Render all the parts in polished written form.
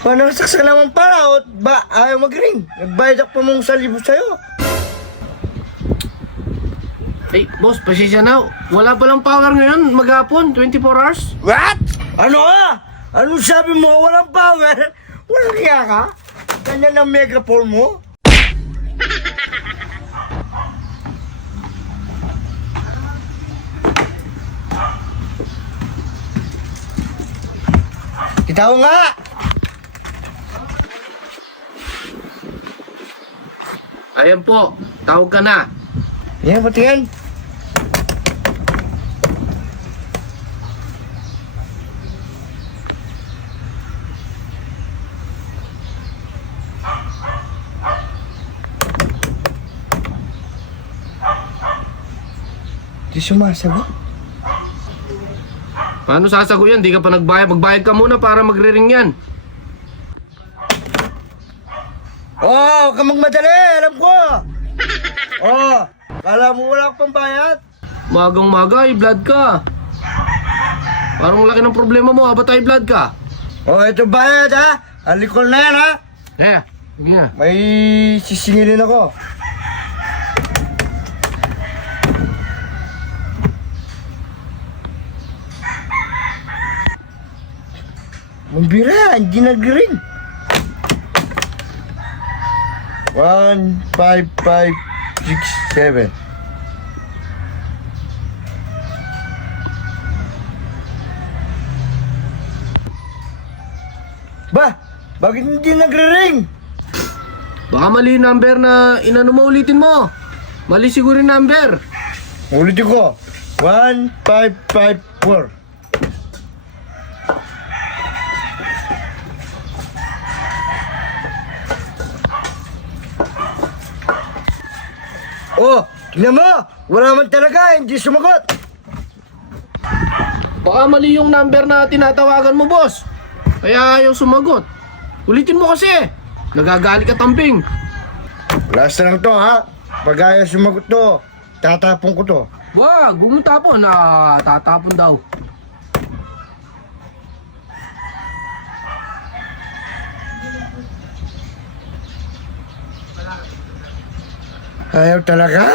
Paano saksak naman para o ba ayaw mag-ring? Nagbayad ako pa mong 1,000 sa'yo. Ay, boss, pasensya na. Wala palang power ngayon, maghapon, 24 hours. What? Ano ka? Anong sabi mo? Walang power? Walang kaya ka? Ganyan ang megaphone mo? Itaw nga! Ayan po, tawag ka na. Yan, patingin. Di sumasagot. Paano sasagot yan? Di ka pa nagbayad. Magbayad ka muna para magre-ring yan. Oh, huwag ka magmadali, alam ko. Oh, kala mo wala akong pambayad? Magang-maga, blood ka. Parang laki ng problema mo, ba't high blood ka? Oh, ito bayad ha. Alikol na yan ha. Eh, sige na. May sisingilin ako. Mambira, hindi nag-ring. 1, 5, 5, 6, 7. Ba, bakit hindi nagre-ring? Baka mali yung number na inano mo, ulitin mo. Mali siguro yung number. Ulitin ko. 1, 5, 5, 4. Oh, tingnan mo! Wala man talaga, hindi sumagot! Baka mali yung number na tinatawagan mo, boss. Kaya ayaw sumagot. Ulitin mo kasi. Nagagalit ka, tamping. Last na lang to, ha? Pag ayaw sumagot to, tatapon ko to. Wag, gumutapon na tatapon daw. Ayaw talaga?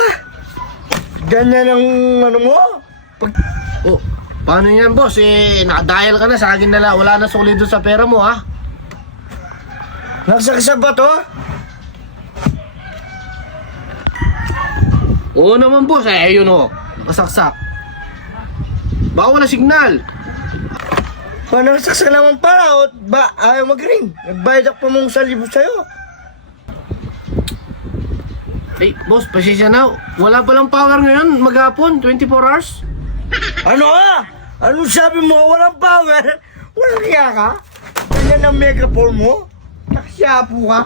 Ganyan ang ano mo? Oh, paano yan, boss? Eh, nakadial ka na, sa akin na lang. Wala na solido sa pera mo, ha? Nagsaksa ba to? Oo naman, boss. Eh, ayun, oh. Nakasaksak. Baka wala signal. Paano nagsaksa naman para o ba ayaw mag-ring? Nagbayad ako pa mong 1,000 sa'yo. Ay, boss, pasensya na. Wala palang power ngayon, maghapon, 24 hours. Ano ka? Anong sabi mo? Walang power? Walang kaya ka? Ganyan ang megaphone mo? Naksyapo ka?